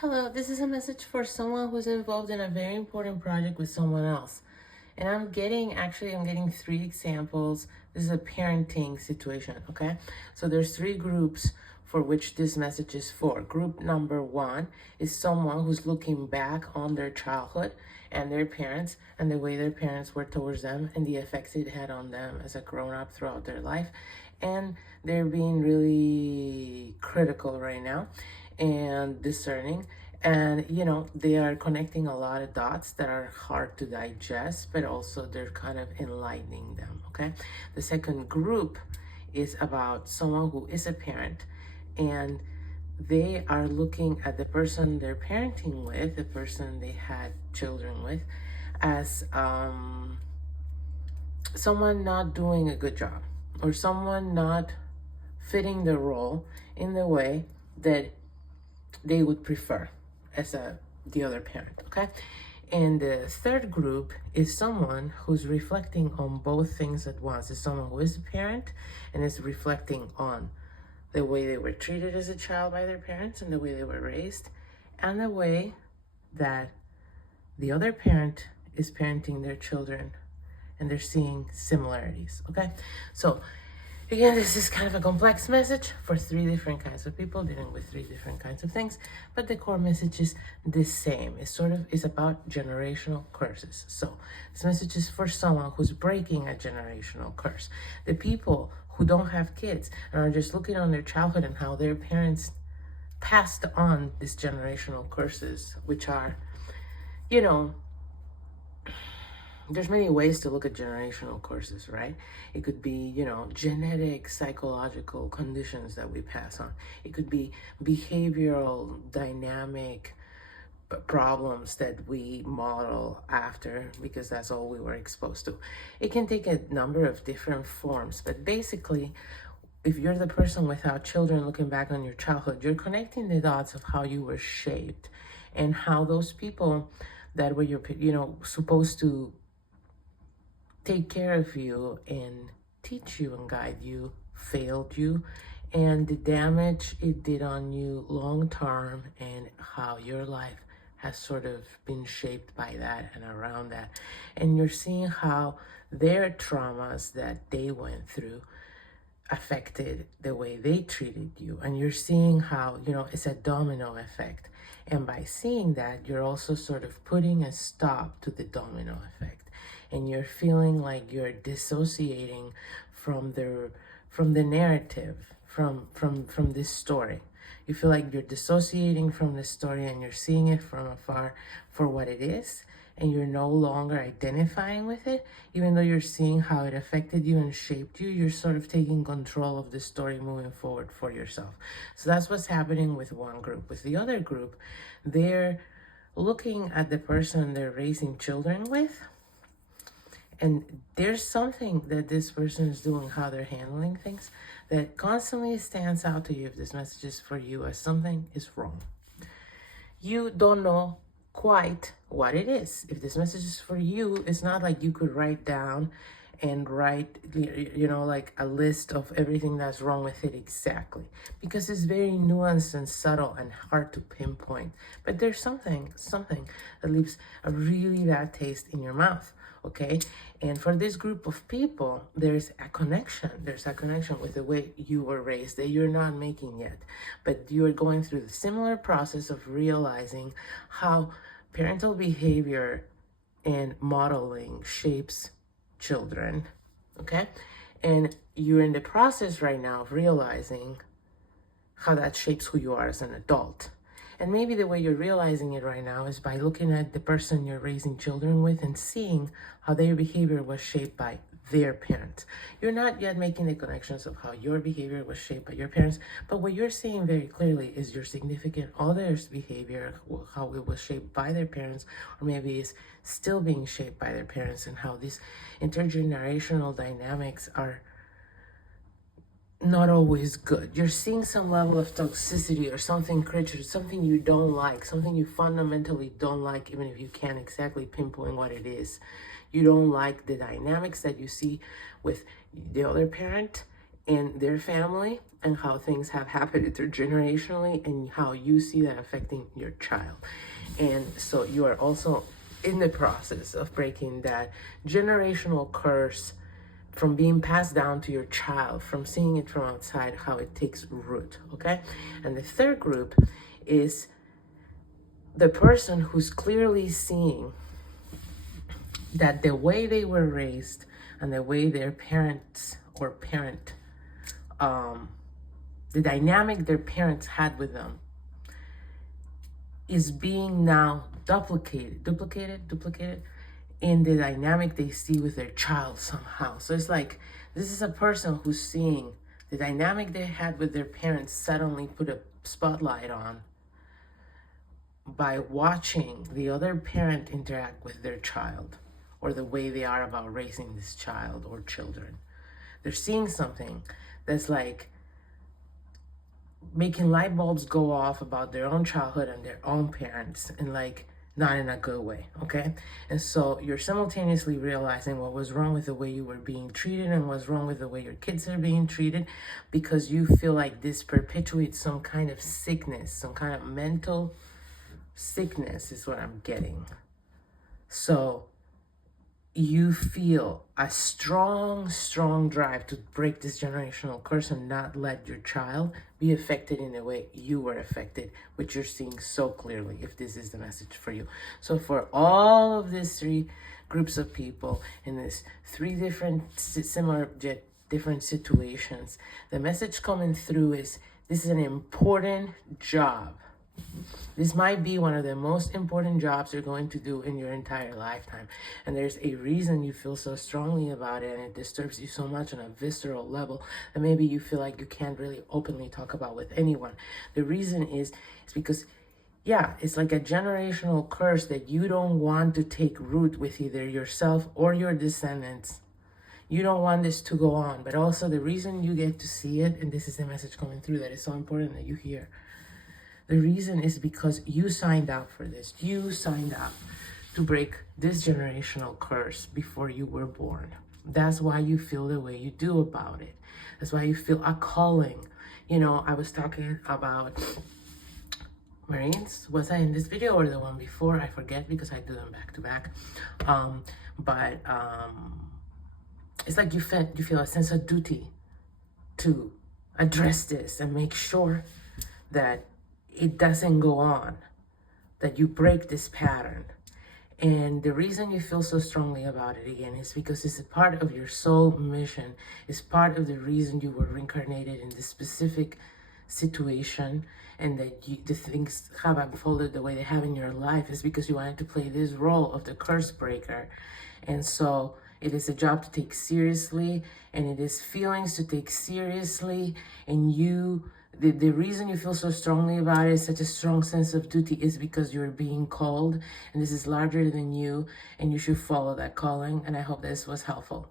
Hello, this is a message for someone who's involved in a very important project with someone else. And I'm getting three examples. This is a parenting situation, okay? So there's three groups for which this message is for. Group number one is someone who's looking back on their childhood and their parents and the way their parents were towards them and the effects it had on them as a grown-up throughout their life. And they're being really critical right now and discerning, and they are connecting a lot of dots that are hard to digest, but also they're kind of enlightening them. Okay, the second group is about someone who is a parent, and they are looking at the person they're parenting with, the person they had children with, as someone not doing a good job, or someone not fitting the role in the way that they would prefer as the other parent. Okay, and the third group is someone who's reflecting on both things at once. Is someone who is a parent and is reflecting on the way they were treated as a child by their parents and the way they were raised, and the way that the other parent is parenting their children, and they're seeing similarities. Okay, so again, this is kind of a complex message for three different kinds of people dealing with three different kinds of things, but the core message is the same. It's about generational curses. So this message is for someone who's breaking a generational curse. The people who don't have kids and are just looking on their childhood and how their parents passed on these generational curses, which are, there's many ways to look at generational curses, right? It could be, genetic, psychological conditions that we pass on. It could be behavioral, dynamic problems that we model after because that's all we were exposed to. It can take a number of different forms, but basically, if you're the person without children looking back on your childhood, you're connecting the dots of how you were shaped and how those people that were supposed to take care of you and teach you and guide you failed you, and the damage it did on you long term, and how your life has sort of been shaped by that and around that. And you're seeing how their traumas that they went through affected the way they treated you, and you're seeing how it's a domino effect. And by seeing that, you're also sort of putting a stop to the domino effect, and you're feeling like you're dissociating from the narrative, from this story. You feel like you're dissociating from the story and you're seeing it from afar for what it is, and you're no longer identifying with it. Even though you're seeing how it affected you and shaped you, you're sort of taking control of the story moving forward for yourself. So that's what's happening with one group. With the other group, they're looking at the person they're raising children with, and there's something that this person is doing, how they're handling things, that constantly stands out to you if this message is for you, as something is wrong. You don't know quite what it is. If this message is for you, it's not like you could write down and write, like a list of everything that's wrong with it exactly, because it's very nuanced and subtle and hard to pinpoint. But there's something that leaves a really bad taste in your mouth. Okay, and for this group of people, there's a connection with the way you were raised that you're not making yet, but you're going through the similar process of realizing how parental behavior and modeling shapes children. Okay, and you're in the process right now of realizing how that shapes who you are as an adult. And maybe the way you're realizing it right now is by looking at the person you're raising children with and seeing how their behavior was shaped by their parents. You're not yet making the connections of how your behavior was shaped by your parents, but what you're seeing very clearly is your significant other's behavior, how it was shaped by their parents, or maybe is still being shaped by their parents, and how these intergenerational dynamics are not always good. You're seeing some level of toxicity or something creature, something you don't like, something you fundamentally don't like, even if you can't exactly pinpoint what it is. You don't like the dynamics that you see with the other parent, in their family and how things have happened intergenerationally and how you see that affecting your child. And so you are also in the process of breaking that generational curse from being passed down to your child, from seeing it from outside, how it takes root, okay? And the third group is the person who's clearly seeing that the way they were raised and the way their parents or parent, the dynamic their parents had with them is being now duplicated in the dynamic they see with their child somehow. So it's like, this is a person who's seeing the dynamic they had with their parents suddenly put a spotlight on by watching the other parent interact with their child, or the way they are about raising this child or children. They're seeing something that's like making light bulbs go off about their own childhood and their own parents, and like not in a good way, okay? And so you're simultaneously realizing what was wrong with the way you were being treated and what's wrong with the way your kids are being treated, because you feel like this perpetuates some kind of sickness, some kind of mental sickness is what I'm getting. So you feel a strong drive to break this generational curse and not let your child be affected in the way you were affected, which you're seeing so clearly, if this is the message for you. So for all of these three groups of people in this three different similar yet different situations, the message coming through is this is an important job. This might be one of the most important jobs you're going to do in your entire lifetime. And there's a reason you feel so strongly about it, and it disturbs you so much on a visceral level that maybe you feel like you can't really openly talk about with anyone. The reason is because, yeah, it's like a generational curse that you don't want to take root with either yourself or your descendants. You don't want this to go on. But also the reason you get to see it, and this is the message coming through that is so important that you hear, the reason is because you signed up for this. You signed up to break this generational curse before you were born. That's why you feel the way you do about it. That's why you feel a calling. You know, I was talking about Marines. Was I in this video or the one before? I forget because I do them back to back. It's like you feel a sense of duty to address this and make sure that it doesn't go on, that you break this pattern. And the reason you feel so strongly about it again is because it's a part of your soul mission. It's part of the reason you were reincarnated in this specific situation, and that the things have unfolded the way they have in your life is because you wanted to play this role of the curse breaker. And so it is a job to take seriously, and it is feelings to take seriously, and the reason you feel so strongly about it, such a strong sense of duty, is because you're being called, and this is larger than you, and you should follow that calling. And I hope this was helpful.